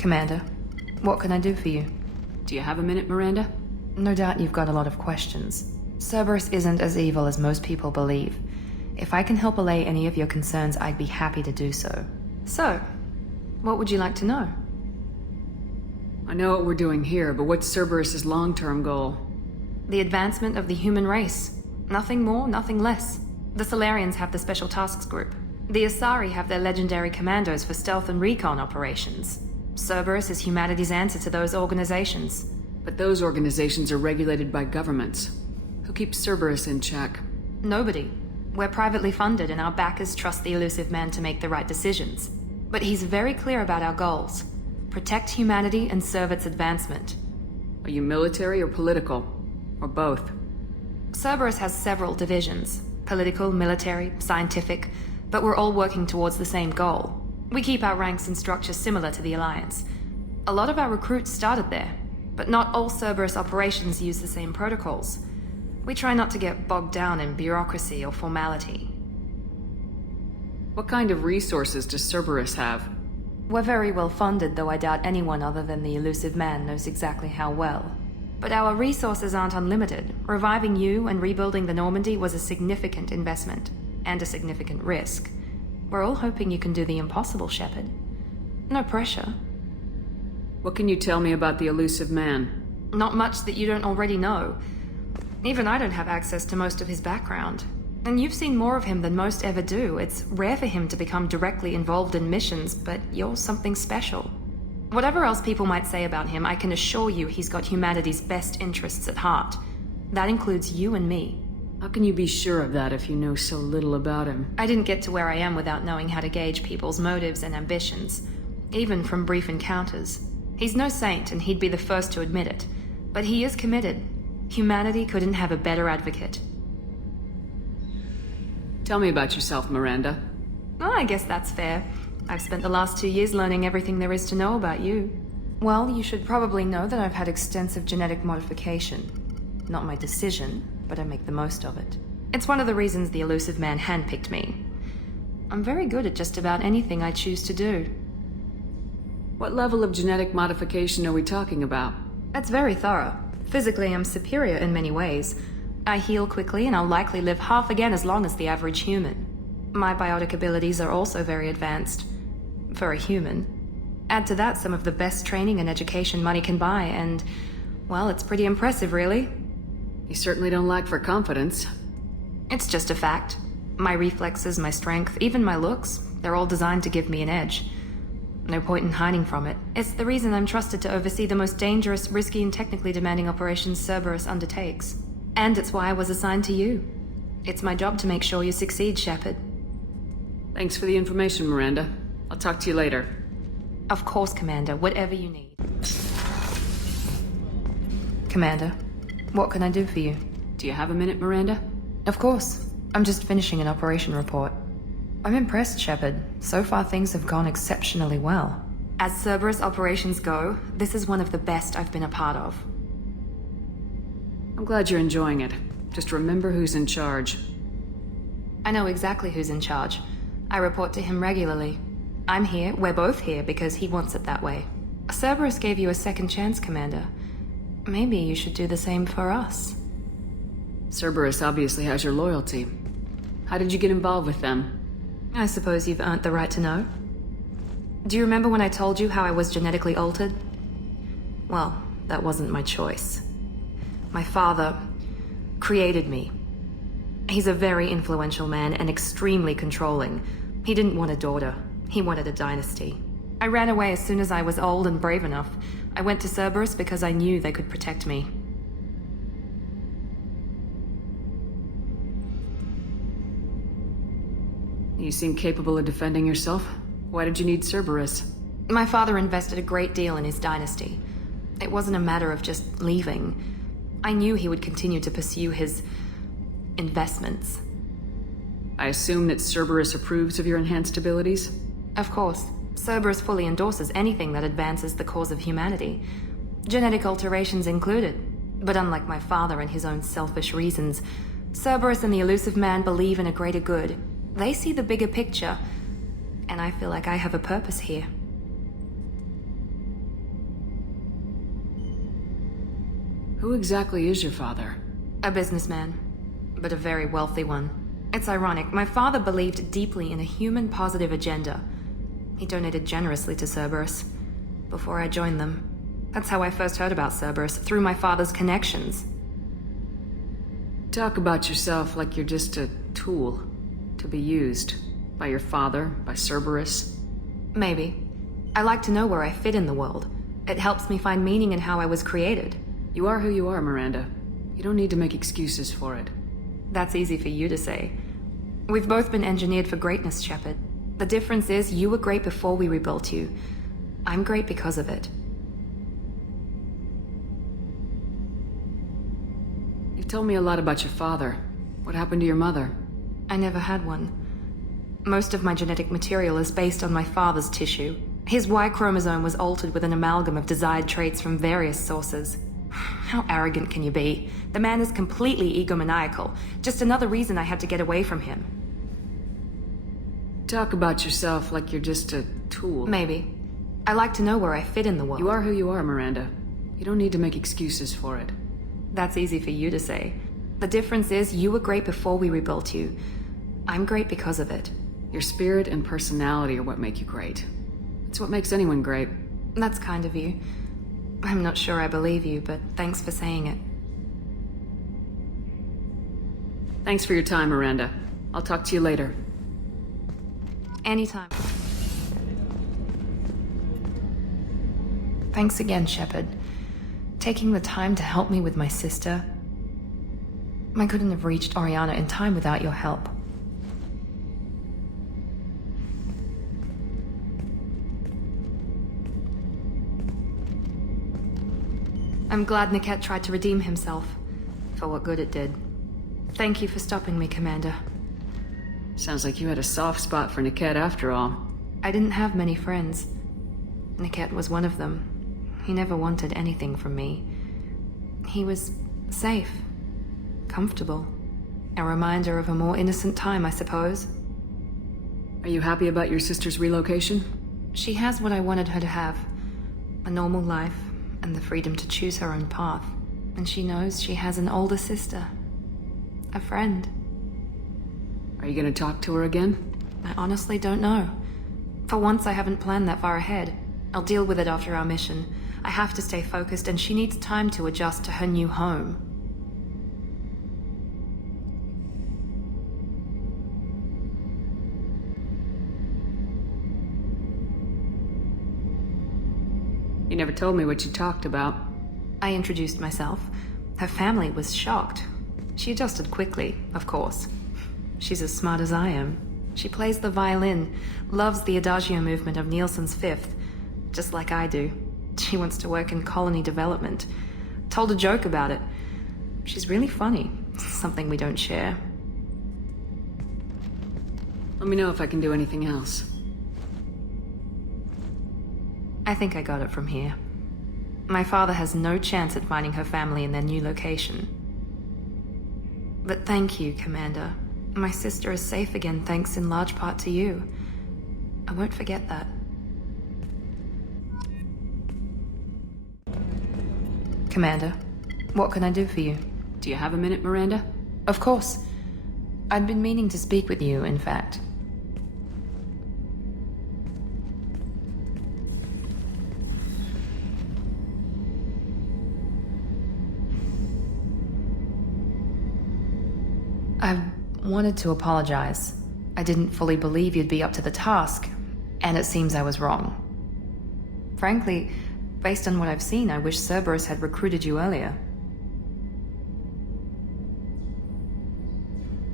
Commander, what can I do for you? Do you have a minute, Miranda? No doubt you've got a lot of questions. Cerberus isn't as evil as most people believe. If I can help allay any of your concerns, I'd be happy to do so. So, what would you like to know? I know what we're doing here, but what's Cerberus' long-term goal? The advancement of the human race. Nothing more, nothing less. The Solarians have the Special Tasks Group. The Asari have their legendary commandos for stealth and recon operations. Cerberus is humanity's answer to those organizations. But those organizations are regulated by governments. Who keeps Cerberus in check? Nobody. We're privately funded and our backers trust the Illusive Man to make the right decisions. But he's very clear about our goals. Protect humanity and serve its advancement. Are you military or political? Or both? Cerberus has several divisions. Political, military, scientific, but we're all working towards the same goal. We keep our ranks and structure similar to the Alliance. A lot of our recruits started there, but not all Cerberus operations use the same protocols. We try not to get bogged down in bureaucracy or formality. What kind of resources does Cerberus have? We're very well funded, though I doubt anyone other than the Illusive Man knows exactly how well. But our resources aren't unlimited. Reviving you and rebuilding the Normandy was a significant investment, and a significant risk. We're all hoping you can do the impossible, Shepard. No pressure. What can you tell me about the Illusive Man? Not much that you don't already know. Even I don't have access to most of his background. And you've seen more of him than most ever do. It's rare for him to become directly involved in missions, but you're something special. Whatever else people might say about him, I can assure you he's got humanity's best interests at heart. That includes you and me. How can you be sure of that if you know so little about him? I didn't get to where I am without knowing how to gauge people's motives and ambitions, even from brief encounters. He's no saint, and he'd be the first to admit it. But he is committed. Humanity couldn't have a better advocate. Tell me about yourself, Miranda. Oh, I guess that's fair. I've spent the last 2 years learning everything there is to know about you. Well, you should probably know that I've had extensive genetic modification. Not my decision, but I make the most of it. It's one of the reasons the Illusive Man handpicked me. I'm very good at just about anything I choose to do. What level of genetic modification are we talking about? It's very thorough. Physically, I'm superior in many ways. I heal quickly, and I'll likely live half again as long as the average human. My biotic abilities are also very advanced. For a human. Add to that some of the best training and education money can buy, and, well, it's pretty impressive, really. You certainly don't lack for confidence. It's just a fact. My reflexes, my strength, even my looks, they're all designed to give me an edge. No point in hiding from it. It's the reason I'm trusted to oversee the most dangerous, risky, and technically demanding operations Cerberus undertakes. And it's why I was assigned to you. It's my job to make sure you succeed, Shepard. Thanks for the information, Miranda. I'll talk to you later. Of course, Commander. Whatever you need. Commander, what can I do for you? Do you have a minute, Miranda? Of course. I'm just finishing an operation report. I'm impressed, Shepard. So far, things have gone exceptionally well. As Cerberus operations go, this is one of the best I've been a part of. I'm glad you're enjoying it. Just remember who's in charge. I know exactly who's in charge. I report to him regularly. I'm here, we're both here, because he wants it that way. Cerberus gave you a second chance, Commander. Maybe you should do the same for us. Cerberus obviously has your loyalty. How did you get involved with them? I suppose you've earned the right to know. Do you remember when I told you how I was genetically altered? Well, that wasn't my choice. My father created me. He's a very influential man and extremely controlling. He didn't want a daughter. He wanted a dynasty. I ran away as soon as I was old and brave enough. I went to Cerberus because I knew they could protect me. You seem capable of defending yourself. Why did you need Cerberus? My father invested a great deal in his dynasty. It wasn't a matter of just leaving. I knew he would continue to pursue his investments. I assume that Cerberus approves of your enhanced abilities? Of course. Cerberus fully endorses anything that advances the cause of humanity. Genetic alterations included. But unlike my father and his own selfish reasons, Cerberus and the Illusive Man believe in a greater good. They see the bigger picture, and I feel like I have a purpose here. Who exactly is your father? A businessman, but a very wealthy one. It's ironic, my father believed deeply in a human-positive agenda. He donated generously to Cerberus before I joined them. That's how I first heard about Cerberus, through my father's connections. Talk about yourself like you're just a tool to be used by your father, by Cerberus. Maybe. I like to know where I fit in the world. It helps me find meaning in how I was created. You are who you are, Miranda. You don't need to make excuses for it. That's easy for you to say. We've both been engineered for greatness, Shepard. The difference is you were great before we rebuilt you. I'm great because of it. You've told me a lot about your father. What happened to your mother? I never had one. Most of my genetic material is based on my father's tissue. His Y chromosome was altered with an amalgam of desired traits from various sources. How arrogant can you be? The man is completely egomaniacal. Just another reason I had to get away from him. Talk about yourself like you're just a tool. Maybe. I like to know where I fit in the world. You are who you are, Miranda. You don't need to make excuses for it. That's easy for you to say. The difference is you were great before we rebuilt you. I'm great because of it. Your spirit and personality are what make you great. It's what makes anyone great. That's kind of you. I'm not sure I believe you, but thanks for saying it. Thanks for your time, Miranda. I'll talk to you later. Anytime. Thanks again, Shepard. Taking the time to help me with my sister. I couldn't have reached Oriana in time without your help. I'm glad Niket tried to redeem himself, for what good it did. Thank you for stopping me, Commander. Sounds like you had a soft spot for Niket after all. I didn't have many friends. Niket was one of them. He never wanted anything from me. He was safe, comfortable. A reminder of a more innocent time, I suppose. Are you happy about your sister's relocation? She has what I wanted her to have. A normal life, and the freedom to choose her own path. And she knows she has an older sister. A friend. Are you gonna talk to her again? I honestly don't know. For once, I haven't planned that far ahead. I'll deal with it after our mission. I have to stay focused, and she needs time to adjust to her new home. You never told me what you talked about. I introduced myself. Her family was shocked. She adjusted quickly, of course. She's as smart as I am. She plays the violin, loves the Adagio movement of Nielsen's Fifth, just like I do. She wants to work in colony development. Told a joke about it. She's really funny, something we don't share. Let me know if I can do anything else. I think I got it from here. My father has no chance at finding her family in their new location. But thank you, Commander. My sister is safe again thanks in large part to you. I won't forget that. Commander, what can I do for you? Do you have a minute, Miranda? Of course. I'd been meaning to speak with you, in fact. I wanted to apologize. I didn't fully believe you'd be up to the task, and it seems I was wrong. Frankly, based on what I've seen, I wish Cerberus had recruited you earlier.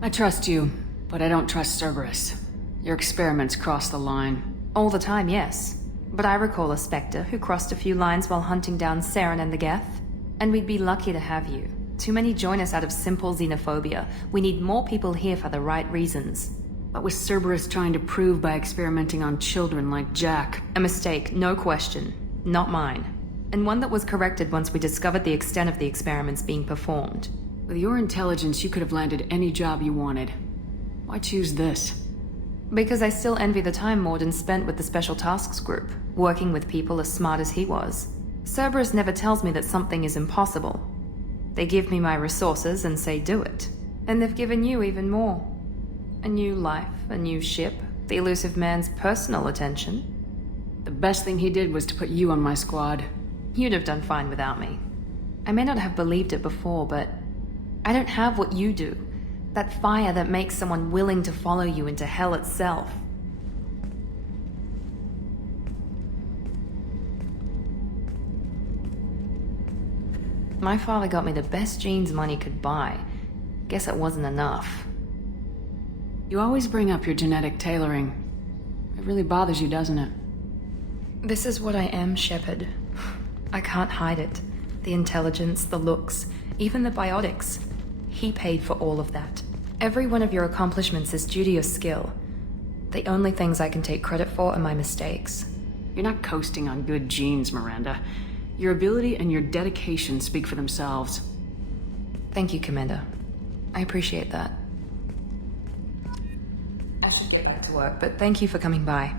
I trust you, but I don't trust Cerberus. Your experiments cross the line. All the time, yes. But I recall a Spectre who crossed a few lines while hunting down Saren and the Geth. And we'd be lucky to have you. Too many join us out of simple xenophobia. We need more people here for the right reasons. What was Cerberus trying to prove by experimenting on children like Jack? A mistake, no question. Not mine. And one that was corrected once we discovered the extent of the experiments being performed. With your intelligence, you could have landed any job you wanted. Why choose this? Because I still envy the time Morden spent with the Special Tasks Group, working with people as smart as he was. Cerberus never tells me that something is impossible. They give me my resources and say do it. And they've given you even more. A new life, a new ship, the Illusive man's personal attention. The best thing he did was to put you on my squad. You'd have done fine without me. I may not have believed it before, but I don't have what you do. That fire that makes someone willing to follow you into hell itself. My father got me the best jeans money could buy. Guess it wasn't enough. You always bring up your genetic tailoring. It really bothers you, doesn't it? This is what I am, Shepard. I can't hide it. The intelligence, the looks, even the biotics. He paid for all of that. Every one of your accomplishments is due to your skill. The only things I can take credit for are my mistakes. You're not coasting on good genes, Miranda. Your ability and your dedication speak for themselves. Thank you, Commander. I appreciate that. I should get back to work, but thank you for coming by.